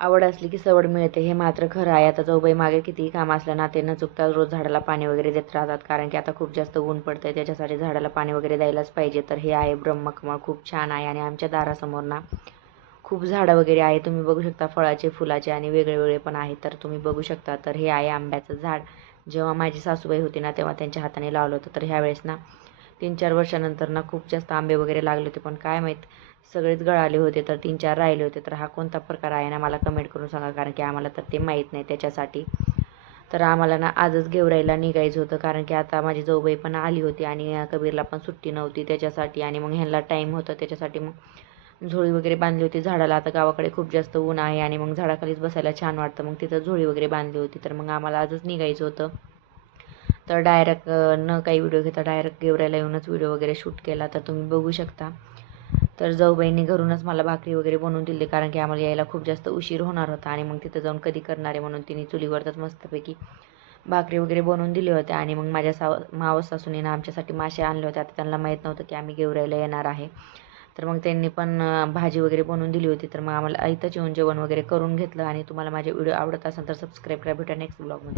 आवड असली की सवड मिळते, हे मात्र खरं आहे. आता जाऊबाई मागे कितीही काम असलं ना, ते न चुकता रोज झाडाला पाणी वगैरे देत राहतात. कारण की आता खूप जास्त ऊन पडतंय, त्याच्यासाठी झाडाला पाणी वगैरे द्यायलाच पाहिजे. तर हे आहे ब्रह्मकमळ, खूप छान आहे. आणि आमच्या दारासमोर ना खूप झाडं वगैरे आहे. तुम्ही बघू शकता फळाचे, फुलाचे आणि वेगळे वेगळे पण आहेत. तर तुम्ही बघू शकता. तर हे आहे आंब्याचं झाड. जेव्हा माझी सासूबाई होती ना, तेव्हा त्यांच्या हाताने लावलं होतं. तर ह्यावेळेस ना 3-4 वर्षानंतर ना खूप जास्त आंबे वगैरे लागले होते. पण काय माहीत सगळेच गळाले होते. तर 3-4 राहिले होते. तर हा कोणता प्रकार आहे ना, मला कमेंट करून सांगा. कारण की आम्हाला तर ते माहीत नाही त्याच्यासाठी. तर आम्हाला ना आजच गेवराईला निघायचं होतं. कारण की आता माझी जाऊबाई पण आली होती आणि कबीरला पण सुट्टी नव्हती त्याच्यासाठी. आणि मग ह्यांना टाईम होता त्याच्यासाठी मग झोळी वगैरे बांधली होती झाडाला. आता गावाकडे खूप जास्त ऊन आहे आणि मग झाडाखालीच बसायला छान वाटतं. मग तिथं झोळी वगैरे बांधली होती. तर मग आम्हाला आजच निघायचं होतं. तर डायरेक्ट न काही व्हिडिओ घेता डायरेक्ट गेवराईला येऊनच व्हिडिओ वगैरे शूट केला. तर तुम्ही बघू शकता. तर जाऊबाईंनी घरूनच मला भाकरी वगैरे बनवून दिली. कारण की आम्हाला यायला खूप जास्त उशीर होणार होता आणि मग तिथं जाऊन कधी करणार आहे म्हणून तिने चुलीवरच मस्तपैकी भाकरी वगैरे बनवून दिली होत्या. आणि मग माझ्या मावस सासूने ना आमच्यासाठी मासे आणले होते. आता त्यांना माहीत नव्हतं की आम्ही गेवराईला येणार आहे. तर मग त्यांनी पण भाजी वगैरे बनवून दिली होती. तर मग आम्हाला इथंच येऊन जेवण वगैरे करून घेतलं. आणि तुम्हाला माझे व्हिडिओ आवडत असेल तर सबस्क्राईब करा. भेटा नेक्स्ट ब्लॉगमध्ये.